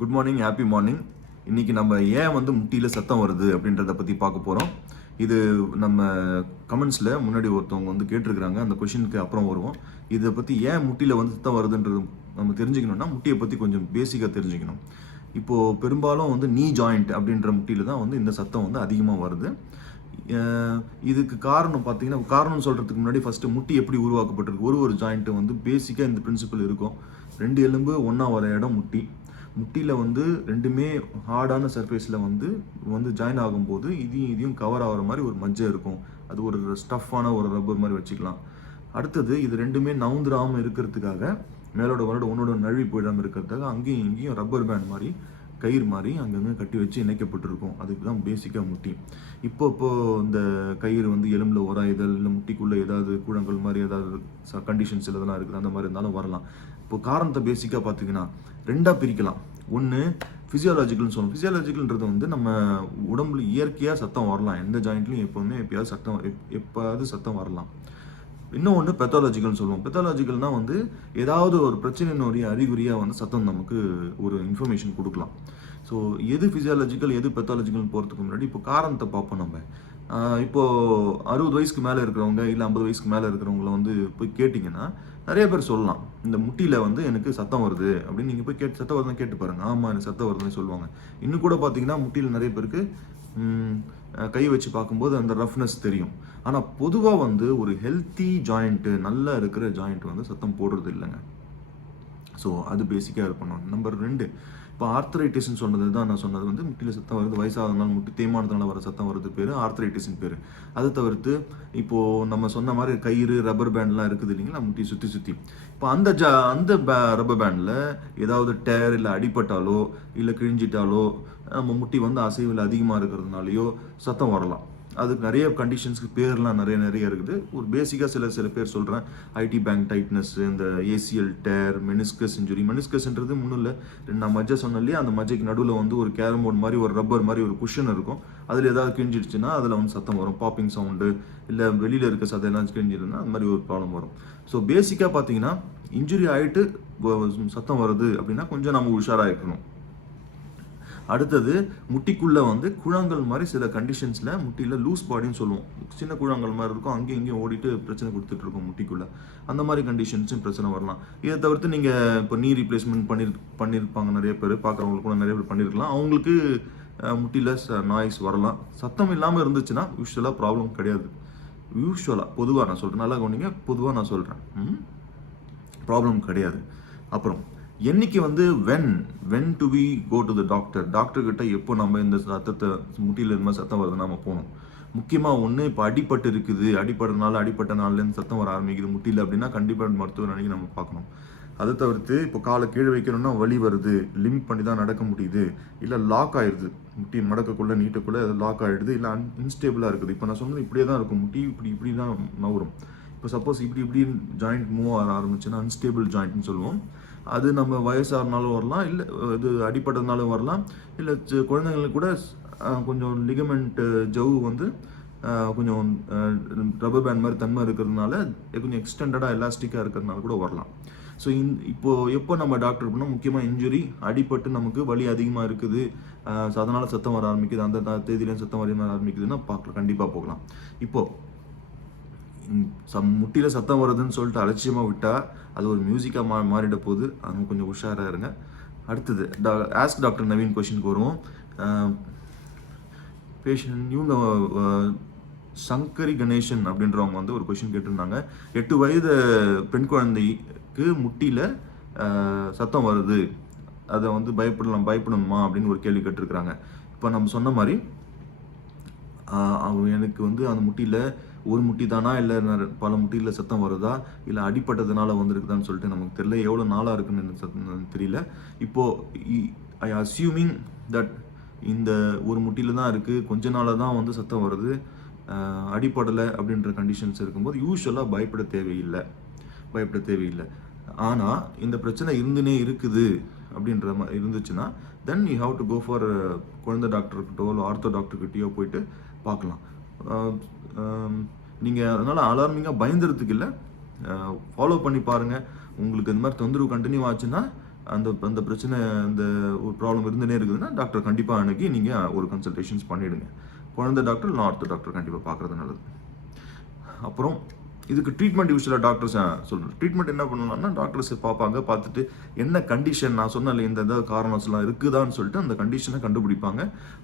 Good morning happy morning இன்றைக்கி நம்ம ஏன் வந்து முட்டியில் சத்தம் வருது அப்படின்றத பற்றி பார்க்க போகிறோம் இது நம்ம கமெண்ட்ஸில் முன்னாடி ஒருத்தவங்க வந்து கேட்டிருக்கிறாங்க. அந்த கொஷினுக்கு அப்புறம் வருவோம். இதை பற்றி ஏன் முட்டியில் வந்து சத்தம் வருதுன்றது நம்ம தெரிஞ்சுக்கணும்னா முட்டியை பற்றி கொஞ்சம் பேசிக்காக தெரிஞ்சுக்கணும். இப்போது பெரும்பாலும் வந்து நீ ஜாயிண்ட் அப்படின்ற முட்டியில் தான் வந்து இந்த சத்தம் வந்து அதிகமாக வருது. இதுக்கு காரணம் பார்த்தீங்கன்னா காரணம் சொல்கிறதுக்கு முன்னாடி ஃபஸ்ட்டு முட்டி எப்படி உருவாக்கப்பட்டிருக்கு? ஒரு ஒரு ஜாயிண்ட்டு வந்து பேசிக்காக இந்த பிரின்சிபல் இருக்கும். ரெண்டு எலும்பு ஒன்றா வர இடம் முட்டி. முட்டியில் வந்து ரெண்டுமே ஹார்டான சர்ஃபேஸில் வந்து வந்து ஜாயின் ஆகும்போது இதையும் இதையும் கவர் ஆகிற மாதிரி ஒரு மஜ்ஜை இருக்கும். அது ஒரு ஸ்டஃப்பான ஒரு ரப்பர் மாதிரி வச்சுக்கலாம். அடுத்தது இது ரெண்டுமே நவுந்துராமல் இருக்கிறதுக்காக மேலோட வரலோட உன்னோட நழுவி போயிடாமல் இருக்கிறதுக்காக அங்கேயும் இங்கேயும் ரப்பர் பேண்ட் மாதிரி கயிறு மாதிரி அங்கங்கே கட்டி வச்சு இணைக்கப்பட்டிருக்கும். அதுக்கு தான் பேசிக்காக முட்டி. இப்போ இப்போ இந்த கயிறு வந்து எலும்பில் உராயுதல் இல்லை முட்டிக்குள்ளே ஏதாவது கூழங்கள் மாதிரி ஏதாவது கண்டிஷன்ஸ் இதெல்லாம் இருக்குது அந்த மாதிரி இருந்தாலும் வரலாம். இப்போ காரணத்தை பேசிக்காக பார்த்தீங்கன்னா ரெண்டாக பிரிக்கலாம். ஒன்று ஃபிசியாலஜிக்கல்னு சொல்லணும். ஃபிசியாலஜிக்கல்ன்றது வந்து நம்ம உடம்புல இயற்கையாக சத்தம் வரலாம். எந்த ஜாயிண்ட்லையும் எப்போவுமே எப்பயாவது சத்தம் எப் எப்போயாவது சத்தம் வரலாம். இன்னும் ஒன்று பெத்தாலஜிக்கல்னு சொல்லுவோம். பெத்தாலஜிக்கல்னால் வந்து ஏதாவது ஒரு பிரச்சனையினுடைய அறிகுறியாக வந்து சத்தம் நமக்கு ஒரு இன்ஃபர்மேஷன் கொடுக்கலாம். ஸோ எது ஃபிசியாலஜிக்கல் எது பெத்தாலஜிக்கல்னு போகிறதுக்கு முன்னாடி இப்போ காரணத்தை பார்ப்போம் நம்ம. இப்போது அறுபது வயசுக்கு மேலே இருக்கிறவங்க இல்லை ஐம்பது வயசுக்கு மேலே இருக்கிறவங்கள வந்து போய் கேட்டிங்கன்னா நிறைய பேர் சொல்லலாம் இந்த முட்டியில் வந்து எனக்கு சத்தம் வருது அப்படின்னு நீங்கள் போய் கேட்டு சத்தம் வருதுன்னு கேட்டு பாருங்க. ஆமாம் எனக்கு சத்தம் வருதுன்னு சொல்லுவாங்க. இன்னும் கூட பார்த்தீங்கன்னா முட்டியில் நிறைய பேருக்கு கை வச்சு பார்க்கும்போது அந்த ரஃப்னஸ் தெரியும். ஆனால் பொதுவாக வந்து ஒரு ஹெல்த்தி ஜாயிண்ட்டு நல்லா இருக்கிற ஜாயிண்ட் வந்து சத்தம் போடுறது இல்லைங்க. ஸோ அது பேசிக்காக இருக்கணும். நம்பர் ரெண்டு இப்போ ஆர்த்தரைட்டிஸ்னு சொன்னது தான் நான் சொன்னது. வந்து முட்டியில் சத்தம் வருது. வயசாகிறதுனால முட்டி தேய்மானதுனால வர சத்தம் வருது பேர் ஆர்த்தரைட்டிஸ்னு பேர். அதை தவிர்த்து இப்போது நம்ம சொன்ன மாதிரி கயிறு ரப்பர் பேண்ட்லாம் இருக்குது இல்லைங்களா? முட்டி சுற்றி சுற்றி இப்போ அந்த ஜா அந்த பே ரப்பர் பேண்டில் ஏதாவது டயர் இல்லை அடிபட்டாலோ இல்லை கிழிஞ்சிட்டாலோ நம்ம முட்டி வந்து அசைவில் அதிகமாக இருக்கிறதுனாலையோ சத்தம் வரலாம். அதுக்கு நிறைய கண்டிஷன்ஸ்க்கு பேர்லாம் நிறைய நிறைய இருக்குது. ஒரு பேசிக்காக சில சில பேர் சொல்கிறேன் ஐடி பேங்க் டைட்னஸ் இந்த ஏசிஎல் டேர் மெனிஸ்கஸ் இன்ஜுரி மெனிஸ்கஸ்ன்றது முன்னும் இல்லை. நான் மஜ்ஜை சொன்னேன் இல்லையா? அந்த மஜ்ஜைக்கு நடுவில் வந்து ஒரு கேரம் போர்டு மாதிரி ஒரு ரப்பர் மாதிரி ஒரு குஷன் இருக்கும். அதில் ஏதாவது கிழிஞ்சிடுச்சுன்னா அதில் வந்து சத்தம் வரும். பாப்பிங் சவுண்டு இல்லை வெளியில் இருக்க சத்தம் எல்லாம் கிழிஞ்சிருந்தா அந்த மாதிரி ஒரு ப்ராப்ளம் வரும். ஸோ பேசிக்காக பார்த்தீங்கன்னா இன்ஜுரி ஆகிட்டு சத்தம் வருது அப்படின்னா கொஞ்சம் நம்ம உஷாராக இருக்கணும். அடுத்தது முட்டிக்குள்ளே வந்து குழாங்கல் மாதிரி சில கண்டிஷன்ஸில் முட்டியில் லூஸ் பாடின்னு சொல்லுவோம். சின்ன குழாங்கல் மாதிரி இருக்கும். அங்கேயும் இங்கேயும் ஓடிட்டு பிரச்சனை கொடுத்துட்ருக்கோம் முட்டிக்குள்ளே. அந்த மாதிரி கண்டிஷன்ஸும் பிரச்சனை வரலாம். இதை தவிர்த்து நீங்கள் இப்போ நீ ரீப்ளேஸ்மெண்ட் பண்ணி பண்ணியிருப்பாங்க நிறைய பேர். பார்க்குறவங்களுக்கு கூட நிறைய பேர் பண்ணியிருக்கலாம் அவங்களுக்கு முட்டியில் நாய்ஸ் வரலாம். சத்தம் இல்லாமல் இருந்துச்சுன்னா யூஸ்வலாக ப்ராப்ளம் கிடையாது. யூஸ்வலாக பொதுவாக நான் சொல்கிறேன் நல்லா கவனிங்க. பொதுவாக நான் சொல்கிறேன் ப்ராப்ளம் கிடையாது. அப்புறம் என்னைக்கு வந்து when when do we go to the doctor doctor கிட்ட எப்போ நம்ம இந்த சத்தத்தை முட்டியில் இந்த மாதிரி சத்தம் வருது நம்ம போகணும். முக்கியமாக ஒன்று இப்போ அடிபட்டு இருக்குது. அடிப்படுறதுனால அடிப்பட்ட நாள்லேருந்து சத்தம் வர ஆரம்பிக்குது முட்டியில் அப்படின்னா கண்டிப்பாக மருத்துவர் அன்றைக்கி நம்ம பார்க்கணும். அதை தவிர்த்து இப்போ காலை கீழே வைக்கணும்னா வலி வருது. லிமிட் பண்ணி தான் நடக்க முடியுது. இல்லை லாக் ஆயிடுது முட்டி மடக்கக்குள்ளே நீட்டக்குள்ளே அது லாக் ஆகிடுது இல்லை அன் இன்ஸ்டேபிளாக இருக்குது. இப்போ நான் சொன்னது இப்படியே தான் இருக்கும். முட்டி இப்படி இப்படி தான் நவரும். இப்போ சப்போஸ் இப்படி இப்படி ஜாயிண்ட் மூவ் ஆக ஆரம்பிச்சுன்னா அன்ஸ்டேபிள் ஜாயிண்ட்னு சொல்லுவோம். அது நம்ம வயசாகிறனாலும் வரலாம் இல்லை இது அடிப்பட்டதுனாலும் வரலாம். இல்லை குழந்தைங்களுக்கு கூட கொஞ்சம் லிகமெண்ட்டு ஜவு வந்து கொஞ்சம் ரப்பர் பேண்ட் மாதிரி தன்மை இருக்கிறதுனால கொஞ்சம் எக்ஸ்டெண்டடாக எலாஸ்டிக்காக இருக்கிறதுனால கூட வரலாம். ஸோ இந் இப்போது எப்போ நம்ம டாக்டர் பண்ணால் முக்கியமாக இன்ஜுரி அடிப்பட்டு நமக்கு வலி அதிகமாக இருக்குது ஸோ அதனால் சத்தம் வர ஆரம்பிக்குது அந்த தேதியிலையும் சத்தம் வர ஆரம்பிக்குதுன்னா பார்க்கலாம் கண்டிப்பாக போகலாம். இப்போது சம் முட்டியில் சத்தம் வருதுன்னு சொல்லிட்டு அலட்சியமாக விட்டால் அது ஒரு மியூசிக்காக மா மாறிட போகுது அவங்க கொஞ்சம் உஷாராக இருங்க. அடுத்தது டா ஆஸ்க் டாக்டர் நவீன் கொஷினுக்கு வருவோம். பேஷண்ட் இவங்க சங்கரி கணேசன் அப்படின்றவங்க வந்து ஒரு கொஷின் கேட்டிருந்தாங்க. எட்டு வயது பெண் குழந்தைக்கு முட்டியில் சத்தம் வருது. அதை வந்து பயப்படலாம் பயப்படணுமா அப்படின்னு ஒரு கேள்வி கேட்டிருக்கிறாங்க. இப்போ நம்ம சொன்ன மாதிரி அவங்க எனக்கு வந்து அந்த முட்டியில் ஒரு முட்டி தானா இல்லை பல முட்டியில் சத்தம் வருதா? இல்லை அடிப்பட்டதுனால வந்திருக்குதான்னு சொல்லிட்டு நமக்கு தெரியல. எவ்வளோ நாளாக இருக்குன்னு சத்தம் தெரியல. இப்போது ஐ அசியூமிங் தட் இந்த ஒரு முட்டியில் தான் இருக்குது கொஞ்ச நாளாக தான் வந்து சத்தம் வருது. அடிப்படலை அப்படின்ற கண்டிஷன்ஸ் இருக்கும்போது யூஸ்வலாக பயப்பட தேவையில்லை. பயப்பட தேவையில்லை. ஆனால் இந்த பிரச்சனை இருந்துனே இருக்குது அப்படின்ற மாதிரி இருந்துச்சுன்னா then you have to go for குழந்தை டாக்டர்கிட்டோ இல்லை ஆர்த்தோ டாக்டர்கிட்டயோ போயிட்டு பார்க்கலாம். நீங்கள் அதனால் அலார்மிங்காக பயந்துறதுக்கு இல்லை. ஃபாலோ பண்ணி பாருங்கள் உங்களுக்கு இந்த மாதிரி தொந்தரவு கண்டினியூ ஆச்சுன்னா அந்த அந்த பிரச்சனை அந்த ஒரு ப்ராப்ளம் இருந்துனே இருக்குதுன்னா டாக்டர் கண்டிப்பாக அணுகி நீங்கள் ஒரு கன்சல்டேஷன்ஸ் பண்ணிவிடுங்க குழந்தை டாக்டர் நார்த்து டாக்டர் கண்டிப்பாக பார்க்குறது நல்லது. அப்புறம் இதுக்கு ட்ரீட்மெண்ட் யூஸ்வலாக டாக்டர்ஸ் சொல்கிறேன் ட்ரீட்மெண்ட் என்ன பண்ணுவாங்கன்னா டாக்டர்ஸ் பார்ப்பாங்க பார்த்துட்டு என்ன கண்டிஷன் நான் சொன்னல இந்த ஏதாவது காரணம்ஸ்லாம் இருக்குதான்னு சொல்லிட்டு அந்த கண்டிஷனை கண்டுபிடிப்பாங்க.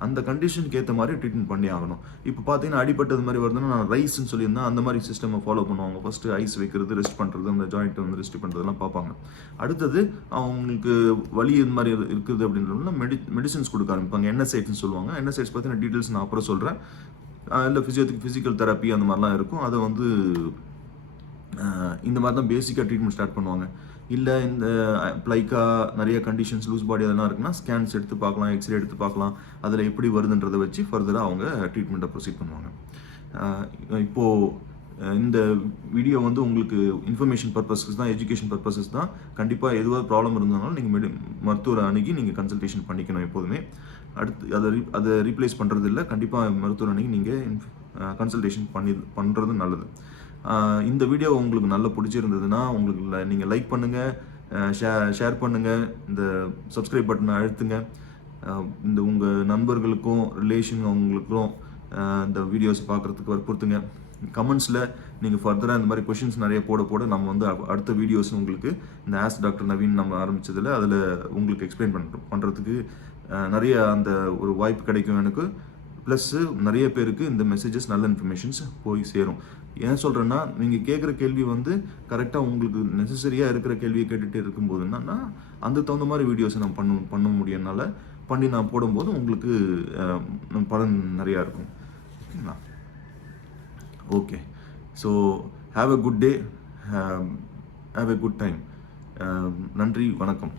அந்த கண்டிஷனுக்கு ஏற்ற மாதிரி ட்ரீட்மெண்ட் பண்ணி ஆகணும். இப்போ பார்த்தீங்கன்னா அடிபட்டது மாதிரி வருதுன்னா நான் ரைஸ்ன்னு சொல்லியிருந்தேன். அந்த மாதிரி சிஸ்டமை ஃபாலோ பண்ணுவாங்க. ஃபஸ்ட்டு ஐஸ் வைக்கிறது ரெஸ்ட் பண்ணுறது அந்த ஜாயிண்ட் வந்து ரெஸ்ட் பண்ணுறதுலாம் பார்ப்பாங்க. அடுத்தது அவங்களுக்கு வலி இந்த மாதிரி இருக்குது அப்படின்றதுனா மெடி மெடிசன்ஸ் கொடுக்க ஆரம்பிப்பாங்க. என்எஸ்ஐட்ஸ்னு சொல்லுவாங்க. என்எஸ்ஐட்ஸ் பார்த்தீங்கன்னா டீட்டெயில்ஸ் நான் அப்புறம் சொல்கிறேன் இல்லை ஃபிசியோத்துக்கு ஃபிசிக்கல் தெரப்பி அந்த மாதிரிலாம் இருக்கும். அதை வந்து இந்த மாதிரி தான் பேசிக்காக ட்ரீட்மெண்ட் ஸ்டார்ட் பண்ணுவாங்க. இல்லை இந்த ப்ளைக்கா நிறைய கண்டிஷன்ஸ் லூஸ் பாடி அதெல்லாம் இருக்குன்னா ஸ்கேன்ஸ் எடுத்து பார்க்கலாம் எக்ஸ்ரே எடுத்து பார்க்கலாம் அதில் எப்படி வருதுன்றதை வச்சு ஃபர்தராக அவங்க ட்ரீட்மெண்ட்டை ப்ரொசீட் பண்ணுவாங்க. இப்போது இந்த வீடியோ வந்து உங்களுக்கு இன்ஃபர்மேஷன் பர்பஸஸ் தான் எஜுகேஷன் பர்பஸஸ் தான். கண்டிப்பாக எதுவாக ப்ராப்ளம் இருந்தாலும் நீங்கள் மெடி மருத்துவரை அணுகி நீங்கள் கன்சல்டேஷன் பண்ணிக்கணும் எப்போதுமே. அடுத்து அதை அதை ரீப்ளேஸ் பண்ணுறது இல்லை கண்டிப்பாக மருத்துவர் அணுகி நீங்கள் கன்சல்டேஷன் பண்ணி பண்ணுறது நல்லது. இந்த வீடியோ உங்களுக்கு நல்லா பிடிச்சிருந்ததுன்னா உங்களுக்கு நீங்கள் லைக் பண்ணுங்கள் ஷே ஷேர் பண்ணுங்கள் இந்த சப்ஸ்கிரைப் பட்டனை அழுத்துங்க. இந்த உங்கள் நண்பர்களுக்கும் ரிலேஷன் அவங்களுக்கும் இந்த வீடியோஸ் பார்க்குறதுக்கு வற்புறுத்துங்க. கமெண்ட்ஸில் நீங்கள் ஃபர்தராக இந்த மாதிரி கொஷின்ஸ் நிறைய போட போட நம்ம வந்து அடுத்த வீடியோஸ் உங்களுக்கு இந்த ஆஸ் டாக்டர் நவீன் நம்ம ஆரம்பித்ததில் அதில் உங்களுக்கு எக்ஸ்பிளைன் பண்ணுறோம் பண்ணுறதுக்கு நிறைய அந்த ஒரு வாய்ப்பு கிடைக்கும் எனக்கு. ப்ளஸ்ஸு நிறைய பேருக்கு இந்த மெசேஜஸ் நல்ல இன்ஃபர்மேஷன்ஸ் போய் சேரும். ஏன் சொல்கிறேன்னா நீங்கள் கேட்குற கேள்வி வந்து கரெக்டாக உங்களுக்கு நெசசரியாக இருக்கிற கேள்வியை கேட்டுகிட்டே இருக்கும்போது என்னன்னா அந்த தகுந்த மாதிரி வீடியோஸை நான் பண்ண பண்ண முடியனால பண்ணி நான் போடும்போது உங்களுக்கு பலன் நிறையா இருக்கும். ஓகேங்களா? Okay so have a good day have a good time நன்றி வணக்கம்.